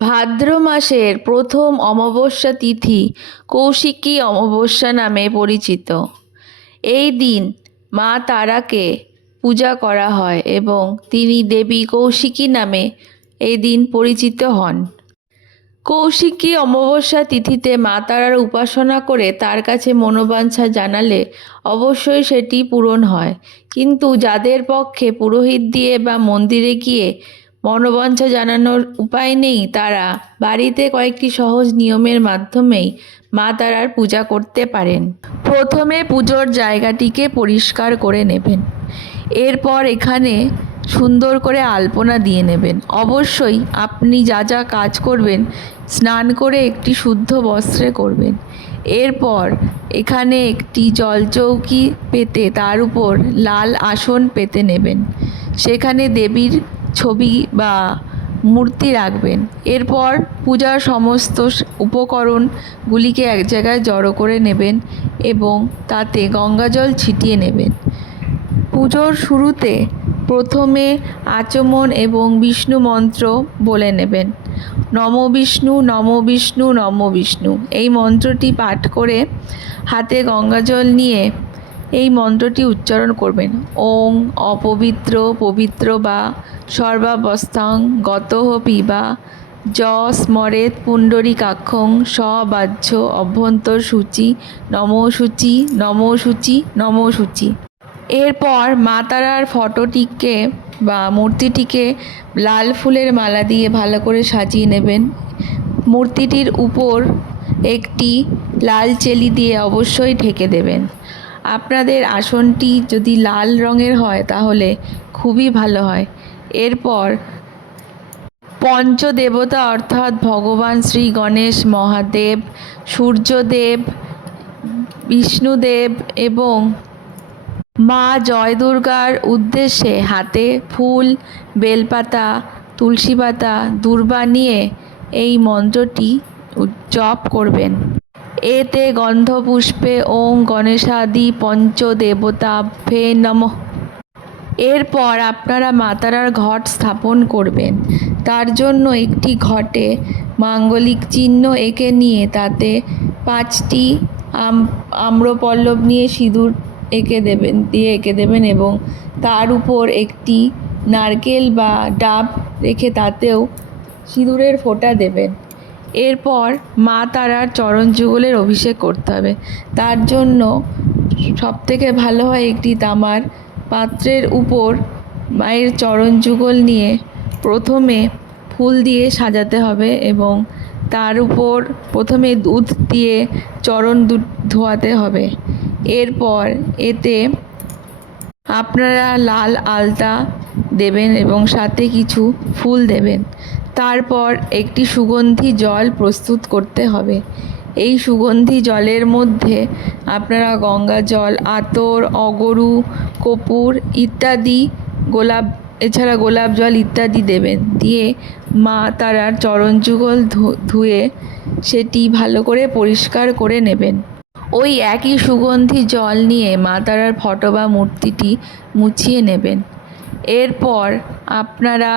ভাদ্র মাসের প্রথম অমাবস্যা তিথি কৌশিকী অমাবস্যা নামে পরিচিত। এই দিন মা তারাকে পূজা করা হয় এবং তিনি দেবী কৌশিকী নামে এই দিন পরিচিত হন। কৌশিকী অমাবস্যা তিথিতে মা তারার উপাসনা করে তার কাছে মনোবাঞ্ছা জানালে অবশ্যই সেটি পূরণ হয়, কিন্তু যাদের পক্ষে পুরোহিত দিয়ে বা মন্দিরে গিয়ে মনোবাঞ্ছা জানানোর উপায় নেই, তারা বাড়িতে কয়েকটি সহজ নিয়মের মাধ্যমেই মা তারার পূজা করতে পারেন। প্রথমে পুজোর জায়গাটিকে পরিষ্কার করে নেবেন। এরপর এখানে সুন্দর করে আলপনা দিয়ে নেবেন। অবশ্যই আপনি যা যা কাজ করবেন স্নান করে একটি শুদ্ধ বস্ত্রে করবেন। এরপর এখানে একটি জলচৌকি পেতে তার উপর লাল আসন পেতে নেবেন। সেখানে দেবীর ছবি বা মূর্তি রাখবেন। এরপর পূজার সমস্ত উপকরণগুলিকে এক জায়গায় জড়ো করে নেবেন এবং তাতে গঙ্গাজল ছিটিয়ে নেবেন। পুজোর শুরুতে প্রথমে আচমন এবং বিষ্ণু মন্ত্র বলে নেবেন। নম বিষ্ণু নম বিষ্ণু নম বিষ্ণু, এই মন্ত্রটি পাঠ করে হাতে গঙ্গাজল নিয়ে এই মন্ত্রটি উচ্চারণ করবেন। ওং অপবিত্র পবিত্র বা সর্বাবস্থাং গতঃ পিবা য স্মরেত পুণ্ডরীকাক্ষং সবাহ্য অভ্যন্তর সূচি নম সূচি নম সূচি নম সূচি। এরপর মা তারার ফটোটিকে বা মূর্তিটিকে লাল ফুলের মালা দিয়ে ভালো করে সাজিয়ে নেবেন। মূর্তিটির উপর একটি লাল চেলি দিয়ে অবশ্যই ঢেকে দেবেন। আপনাদের আসনটি যদি লাল রঙের হয় তাহলে খুবই ভালো হয়। এরপর পঞ্চদেবতা অর্থাৎ ভগবান শ্রী গণেশ মহাদেব, সূর্যদেব, বিষ্ণুদেব এবং মা জয় দুর্গার উদ্দেশ্যে হাতে ফুল, বেলপাতা, তুলসী পাতা, দূর্বা নিয়ে এই মন্ত্রটি জপ করবেন। এতে গন্ধপুষ্পে ওং গণেশাদি পঞ্চদেবতাভ্যে নমঃ। এরপর আপনারা মা তারার ঘট স্থাপন করবেন। তার জন্য একটি ঘটে মাঙ্গলিক চিহ্ন এঁকে নিয়ে তাতে 5টি আম্রপল্লব নিয়ে সিঁদুর এঁকে দেবেন এবং তার উপর একটি নারকেল বা ডাব রেখে তাতেও সিঁদুরের ফোঁটা দেবেন। এরপর মা তারার চরণ যুগলের অভিষেক করতে হবে। তার জন্য সবথেকে ভালো হয় একটি তামার পাত্রের উপর মায়ের চরণ যুগল নিয়ে প্রথমে ফুল দিয়ে সাজাতে হবে এবং তার উপর প্রথমে দুধ দিয়ে চরণ ধোয়াতে হবে। এরপর এতে আপনারা লাল আলতা দেবেন এবং সাথে কিছু ফুল দেবেন। তারপর একটি সুগন্ধি জল প্রস্তুত করতে হবে। এই সুগন্ধি জলের মধ্যে আপনারা গঙ্গা জল, আতর, অগরু, কর্পূর ইত্যাদি, এছাড়া গোলাপ জল ইত্যাদি দেবেন। দিয়ে মা তারার চরণ যুগল ধুয়ে সেটি ভালো করে পরিষ্কার করে নেবেন। ওই একই সুগন্ধি জল নিয়ে মা তারার ফটো বা মূর্তিটি মুছিয়ে নেবেন। এরপর আপনারা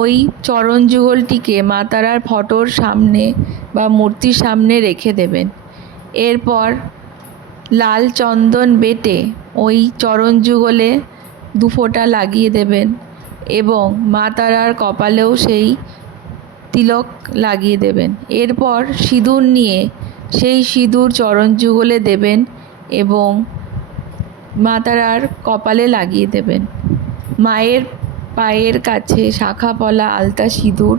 ওই চরণ যুগলটিকে মা তারার ফটোর সামনে বা মূর্তির সামনে রেখে দেবেন। এরপর লাল চন্দন বেটে ওই চরণ যুগলে 2 ফোঁটা লাগিয়ে দেবেন এবং মা তারার কপালেও সেই তিলক লাগিয়ে দেবেন। এরপর সিঁদুর নিয়ে সেই সিঁদুর চরণ যুগলে দেবেন এবং মা তারার কপালে লাগিয়ে দেবেন। মায়ের পায়ের কাছে শাখা পলা, আলতা, সিঁদুর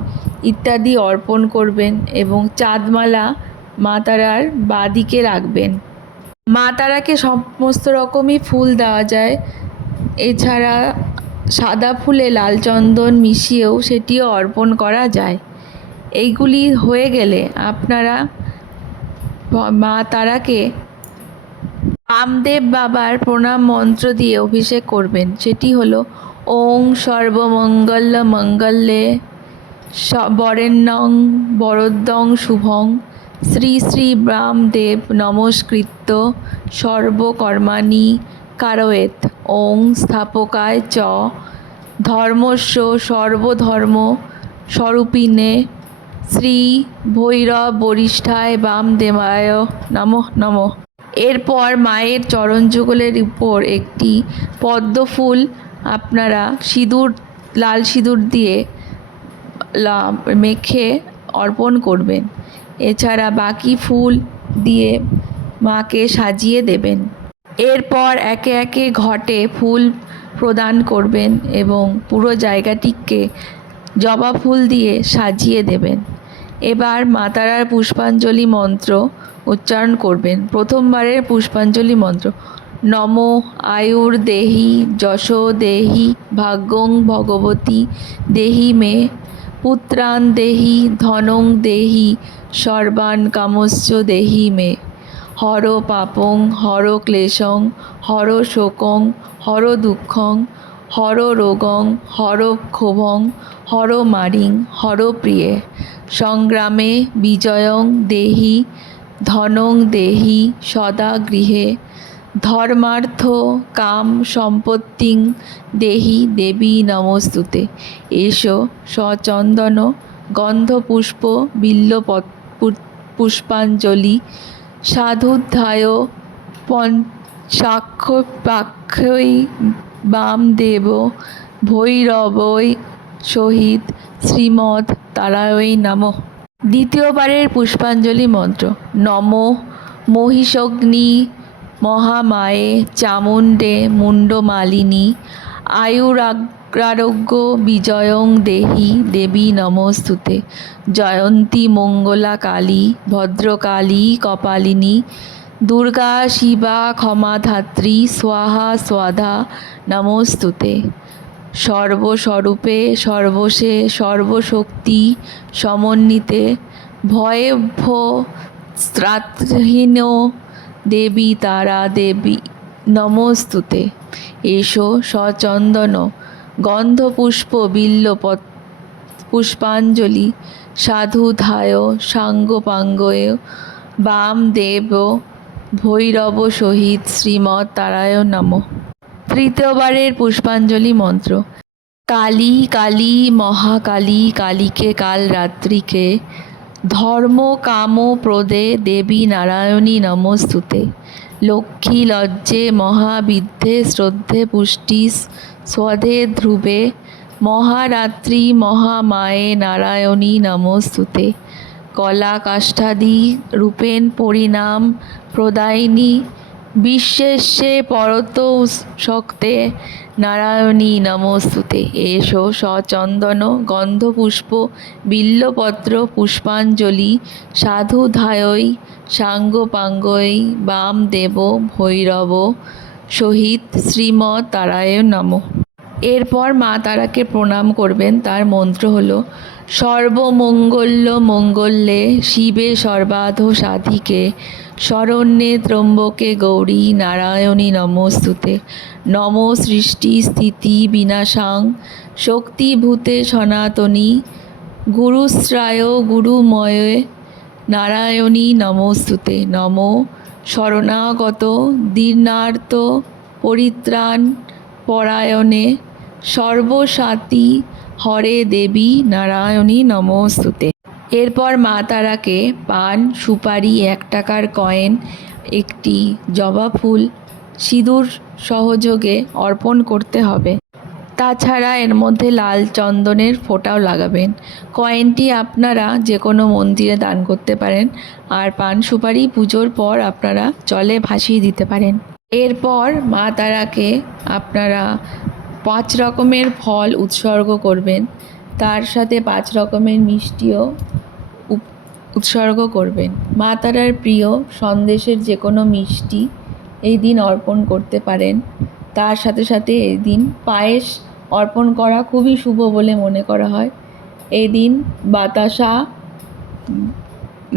ইত্যাদি অর্পণ করবেন এবং চাঁদমালা মা তারার বাঁ দিকে রাখবেন। মা তারাকে সমস্ত রকমই ফুল দেওয়া যায়, এছাড়া সাদা ফুলে লাল চন্দন মিশিয়েও সেটিও অর্পণ করা যায়। এইগুলি হয়ে গেলে আপনারা মা তারাকে বামদেব বাবার প্রণাম মন্ত্র দিয়ে অভিষেক করবেন। সেটি হলো ওং সর্বমঙ্গল মঙ্গলে বরেণ্যং বরদং শুভং শ্রী শ্রী বামদেব নমস্কৃত্য সর্বকর্মাণি কারয়েত ওং স্থাপকায় চ ধর্মস্য সর্বধর্ম স্বরূপিণে শ্রী ভৈরব বরিষ্ঠায় বামদেবায় নমঃ নমঃ। এরপর মায়ের চরণ যুগলের উপর একটি পদ্ম ফুল আপনারা লাল সিঁদুর দিয়ে মেখে অর্পণ করবেন। এছাড়া বাকি ফুল দিয়ে মাকে সাজিয়ে দেবেন। এরপর একে একে ঘটে ফুল প্রদান করবেন এবং পুরো জায়গাটিকে জবা ফুল দিয়ে সাজিয়ে দেবেন। এবার মা তারার পুষ্পাঞ্জলি মন্ত্র উচ্চারণ করবেন। প্রথমবারের পুষ্পাঞ্জলি মন্ত্র: নমো আয়ুর দেহি যশো দেহি ভাগ্যং ভগবতী দেহি মে পুত্রান দেহি ধনং দেহি সর্বান কামস্য দেহি মে হর পাপং হর ক্লেশং হর শোকং হর দুঃখং হর রোগং হর ক্ষোভং হর মারিং হর প্রিয়ে সংগ্রামে বিজয়ং দেহি ধনং দেহি সদা গৃহে ধর্মার্থ কাম সম্পত্তিং দেহি দেবী নমস্তুতে। এসো সচন্দন গন্ধপুষ্প বিল্ল পুষ্পাঞ্জলি সাধুধ্যায় পঞ্চাক্ষপাক্ষৈ বামদেব ভৈরবৈ সহিত শ্রীমৎ তারায় নমঃ। দ্বিতীয়বারের পুষ্পাঞ্জলি মন্ত্র: নমো মহিষগ্নি মহামায়ে চামুণ্ডে মুণ্ডমালিনী আয়ুরারোগ্য বিজয়ং দেহি দেবী নমস্তুতে। জয়ন্তী মঙ্গলা কালী ভদ্রকালী কপালিনী দুর্গা শিবা ক্ষমাধাত্রী স্বাহা স্বাধা নমস্তুতে। সর্বস্বরূপে সর্বশে সর্বশক্তি সমন্বিতে ভয়েভ্য ত্রাতহীন দেবী তারা দেবী নমস্তুতে। এসো সচন্দন গন্ধপুষ্প বিল্ল পুষ্পাঞ্জলি সাধুধায় সাঙ্গপাঙ্গয় বামদেব ভৈরব সহিত শ্রীমৎ তারায় নমঃ। তৃতীয়বারের পুষ্পাঞ্জলি মন্ত্র: কালী কালী মহাকালী কালীকে কাল রাত্রিকে ধর্ম কাম প্রদে দেবী নারায়ণী নমস্তুতে। লক্ষ্মী লজ্জে মহাবিদ্যে শ্রদ্ধে পুষ্টি স্বধে ধ্রুবে মহারাত্রি মহামায়ে নারায়ণী নমস্তুতে। কলা কাষ্ঠাদি রূপেণ পরিণাম প্রদায়িনী বিশ্বেশে পরত শক্তে নারায়ণী নমস্তুতে। এসো সচন্দন গন্ধপুষ্প বিল্লপত্র পুষ্পাঞ্জলি সাধুধায় সাঙ্গপাঙ্গয় বামদেব ভৈরব সহিত শ্রীমৎ তারায় নমঃ। এরপর মা তারাকে প্রণাম করবেন। তার মন্ত্র হল: সর্বমঙ্গল্য মঙ্গলে শিবে সর্বাধ সাধিকে শরণ্যে ত্র্যম্বকে গৌরী নারায়ণী নমস্তুতে। নম সৃষ্টি স্থিতি বিনাশাং শক্তিভূতে সনাতনী গুরুশ্রায় গুরুময়ে নারায়ণী নমস্তুতে। নম শরণাগত দীর্ণার্ত পরিত্রাণ পরায়ণে সর্বসাতী হরে দেবী নারায়ণী নমস্তুতে। এরপর মা তারাকে পান সুপারি 1 টাকার কয়েন একটি জবা ফুল সিঁদুর সহযোগে অর্পণ করতে হবে। তাছাড়া এর মধ্যে লাল চন্দনের ফোঁটাও লাগাবেন। কয়েনটি আপনারা যে কোনো মন্দিরে দান করতে পারেন, আর পান সুপারি পুজোর পর আপনারা জলে ভাসিয়ে দিতে পারেন। এরপর মা তারাকে আপনারা 5 রকমের ফল উৎসর্গ করবেন, তার সাথে 5 রকমের মিষ্টিও উৎসর্গ করবেন। মা তারার প্রিয় সন্দেশের যে কোনো মিষ্টি এই দিন অর্পণ করতে পারেন। তার সাথে সাথে এই দিন পায়েস অর্পণ করা খুবই শুভ বলে মনে করা হয়। এই দিন বাতাসা,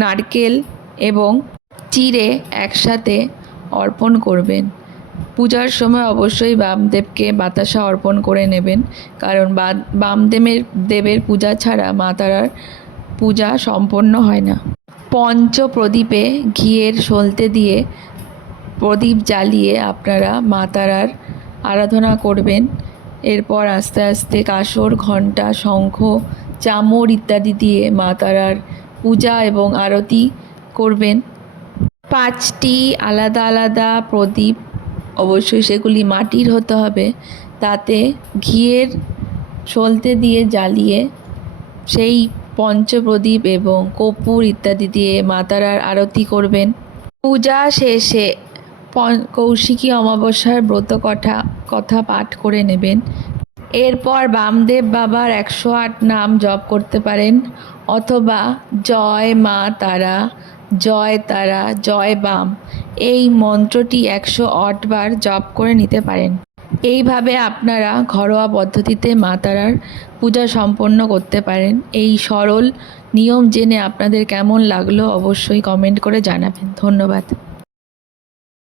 নারকেল এবং চিড়ে একসাথে অর্পণ করবেন। পূজার সময় অবশ্যই বামদেবকে বাতাসা অর্পণ করে নেবেন, কারণ দেবের পূজা ছাড়া মা তারার পূজা সম্পন্ন হয় না। পঞ্চপ্রদীপে ঘিয়ের সলতে দিয়ে প্রদীপ জ্বালিয়ে আপনারা মা তারার আরাধনা করবেন। এরপর আস্তে আস্তে কাসর, ঘণ্টা, শঙ্খ চামর ইত্যাদি দিয়ে মা তারার পূজা এবং আরতি করবেন। 5টি আলাদা আলাদা প্রদীপ, অবশ্যই সেগুলি মাটির হতে হবে, তাতে ঘিয়ের সলতে দিয়ে জ্বালিয়ে সেই পঞ্চপ্রদীপ এবং কর্পূর ইত্যাদি দিয়ে মা তারার আরতি করবেন। পূজা শেষে কৌশিকী অমাবস্যার ব্রত কথা পাঠ করে নেবেন। এরপর বামদেব বাবার 108 নাম জপ করতে পারেন, অথবা জয় মা তারা, জয় তারা, জয় বাম এই মন্ত্রটি 108 বার জপ করে নিতে পারেন। এইভাবে আপনারা ঘরোয়া পদ্ধতিতে মা তারার পূজা সম্পন্ন করতে পারেন। এই সরল নিয়ম জেনে আপনাদের কেমন লাগলো অবশ্যই কমেন্ট করে জানাবেন। ধন্যবাদ।